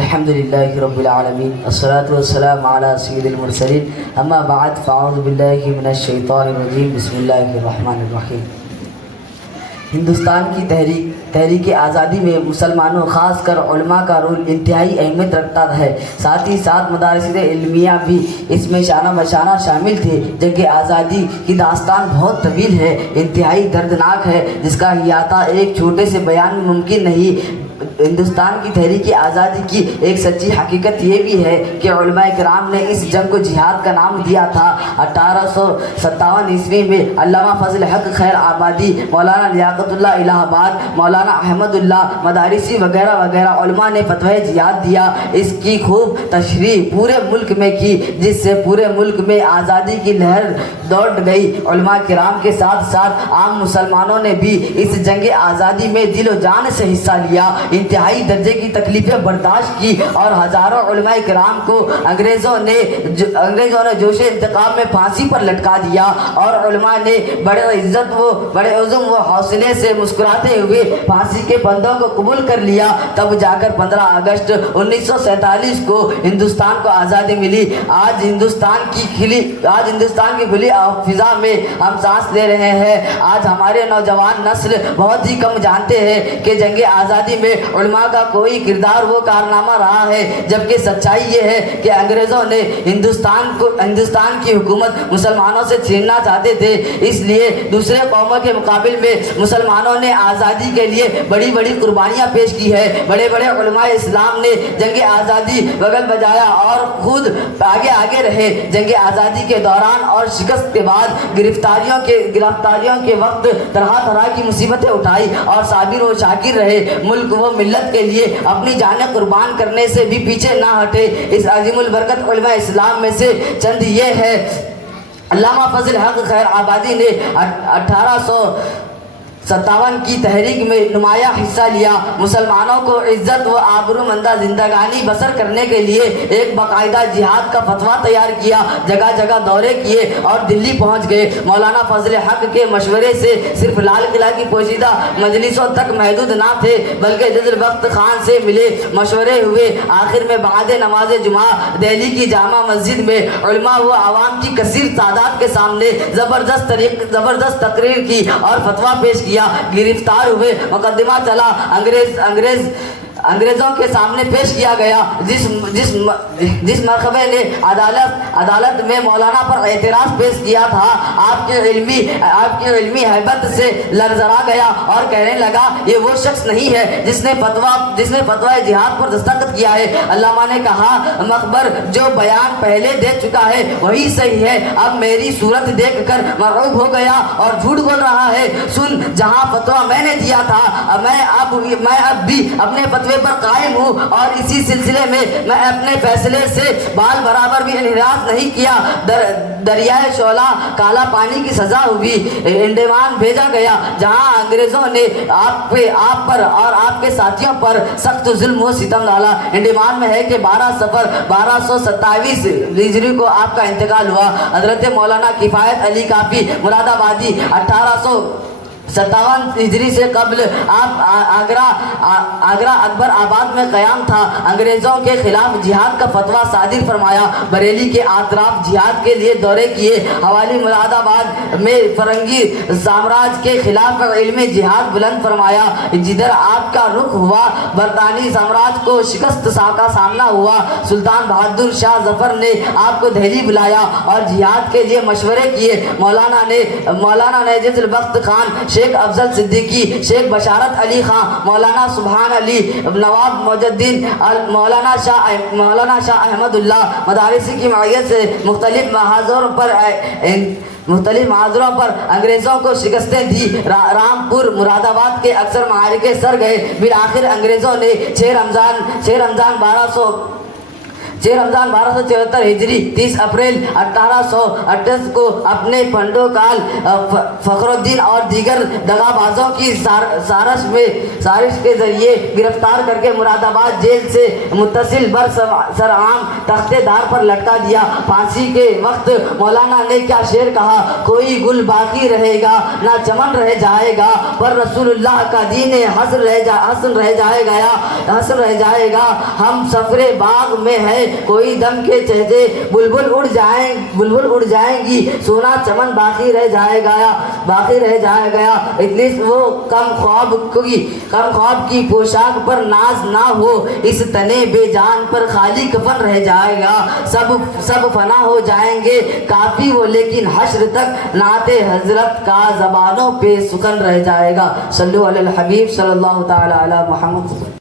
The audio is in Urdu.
الحمد لله رب العالمين والصلاة والسلام على سيد المرسلين اما بعد فاعوذ بالله من الشیطان الرجیم بسم اللہ الرحمن الرحیم۔ ہندوستان کی تحریک آزادی میں مسلمانوں خاص کر علماء کا رول انتہائی اہمیت رکھتا ہے، ساتھ ہی ساتھ مدارس علمیہ بھی اس میں شانہ بشانہ شامل تھے۔ جنگ آزادی کی داستان بہت طویل ہے، انتہائی دردناک ہے، جس کا احاطہ ایک چھوٹے سے بیان میں ممکن نہیں۔ ہندوستان کی تحریک آزادی کی ایک سچی حقیقت یہ بھی ہے کہ علماء کرام نے اس جنگ کو جہاد کا نام دیا تھا۔ 1857 عیسوی میں علامہ فضل حق خیر آبادی، مولانا لیاقت اللہ الہ آباد، مولانا احمد اللہ مدارسی وغیرہ وغیرہ علماء نے فتوی جہاد دیا۔ اس کی خوب تشریح پورے ملک میں کی، جس سے پورے ملک میں آزادی کی لہر دوڑ گئی۔ علماء کرام کے ساتھ ساتھ عام مسلمانوں نے بھی اس جنگ آزادی میں دل و جان سے حصہ لیا، انتہائی درجے کی تکلیفیں برداشت کی اور ہزاروں علماء کرام کو انگریزوں نے جوش انتقام میں پھانسی پر لٹکا دیا، اور علماء نے بڑے عزم و حوصلے سے مسکراتے ہوئے پھانسی کے پھندوں کو قبول کر لیا۔ تب جا کر 15 اگست 1947 کو ہندوستان کو آزادی ملی۔ آج ہندوستان کی کھلی فضا میں ہم سانس لے رہے ہیں۔ آج ہمارے نوجوان نسل بہت ہی کم جانتے ہیں کہ جنگ آزادی میں علماء کا کوئی کردار و کارنامہ رہا ہے، جبکہ سچائی یہ ہے کہ انگریزوں نے ہندوستان کی حکومت مسلمانوں سے چھیننا چاہتے تھے، اس لیے دوسرے قوموں کے مقابل میں مسلمانوں نے آزادی کے لیے بڑی بڑی قربانیاں پیش کی ہے۔ بڑے بڑے علماء اسلام نے جنگ آزادی بغل بجایا اور خود آگے رہے۔ جنگ آزادی کے دوران اور شکست کے بعد گرفتاریوں کے وقت طرح طرح کی مصیبتیں اٹھائی اور صابر و شاکر رہے۔ ملک و ملت کے لیے اپنی جانیں قربان کرنے سے بھی پیچھے نہ ہٹے۔ اس عظیم البرکت علماء اسلام میں سے چند یہ ہے۔ علامہ فضل حق خیر آبادی نے 1857 کی تحریک میں نمایاں حصہ لیا۔ مسلمانوں کو عزت و آبرومندہ زندگانی بسر کرنے کے لیے ایک باقاعدہ جہاد کا فتویٰ تیار کیا، جگہ جگہ دورے کیے اور دلی پہنچ گئے۔ مولانا فضل حق کے مشورے سے صرف لال قلعہ کی پوشیدہ مجلسوں تک محدود نہ تھے، بلکہ جزل بخت خان سے ملے مشورے ہوئے۔ آخر میں بعد نماز جمعہ دہلی کی جامع مسجد میں علماء و عوام کی کثیر تعداد کے سامنے زبردست تقریر کی اور فتویٰ پیش کیا۔ گرفتار ہوئے، مقدمہ چلا، انگریزوں کے سامنے پیش کیا گیا۔ جس مرتبہ نے عدالت میں مولانا پر اعتراض پیش کیا تھا، آپ کی علمی ہیبت سے لرزا گیا اور کہنے لگا یہ وہ شخص نہیں ہے جس نے فتوی جہاد پر دستخط کیا ہے۔ علامہ نے کہا مخبر جو بیان پہلے دے چکا ہے وہی صحیح ہے، اب میری صورت دیکھ کر مرعوب ہو گیا اور جھوٹ بول رہا ہے۔ سن، جہاں فتویٰ میں نے دیا تھا میں اب بھی اپنے فتوی پر قائم ہوں، اور اسی سلسلے میں اپنے فیصلے سے بال برابر بھی انحراف نہیں کیا۔ دریائے شعلہ کالا پانی کی سزا ہوئی، انڈیمان بھیجا گیا، جہاں انگریزوں نے آپ پر اور آپ کے ساتھیوں پر سخت ظلم و ستم ڈالا۔ انڈیمان میں ہے کہ 12 صفر 1227 ہجری کو آپ کا انتقال ہوا۔ حضرت مولانا کفایت علی کافی مراد آبادی 1857 ہجری سے قبل آپ آگرہ اکبر آباد میں قیام تھا۔ انگریزوں کے خلاف جہاد کا فتویٰ صادر فرمایا، بریلی کے اطراف جہاد کے لیے دورے کیے، حوالی مراد آباد میں فرنگی سامراج کے خلاف علمی جہاد بلند فرمایا۔ جدھر آپ کا رخ ہوا برطانوی سامراج کو شکست کا سامنا ہوا۔ سلطان بہادر شاہ ظفر نے آپ کو دہلی بلایا اور جہاد کے لیے مشورے کیے۔ مولانا نجف البخت خان، شیخ افضل صدیقی، شیخ بشارت علی خان، مولانا سبحان علی، نواب مجدین، مولانا شاہ احمد اللہ مدارسی کی معیت سے مختلف معاذروں پر انگریزوں کو شکستیں دی۔ رامپور مراد آباد کے اکثر معارکے سر گئے۔ بالآخر انگریزوں نے 6 رمضان 6 رمضان 1274 ہجری 30 اپریل 1828 کو اپنے پنڈو کال فخر الدین اور دیگر دغا بازوں کی سازش کے ذریعے گرفتار کر کے مراد آباد جیل سے متصل بر سر عام تختے دار پر لٹکا دیا۔ پھانسی کے وقت مولانا نے کیا شعر کہا، کوئی گل باقی رہے گا نہ چمن رہ جائے گا، پر رسول اللہ کا دین حسن رہ جائے گا۔ ہم سفر باغ میں ہے کوئی دم کے چہجے، بلبل اڑ جائیں گی، سونا چمن باقی رہ جائے گا۔ اتنی وہ کم خواب کی پوشاک پر ناز نہ ہو، اس تنے بے جان پر خالی کفن رہ جائے گا۔ سب فنا ہو جائیں گے کافی وہ، لیکن حشر تک نعت حضرت کا زبانوں پہ سکن رہ جائے گا۔ صلو علی الحبیب صلی اللہ تعالی علی محمد۔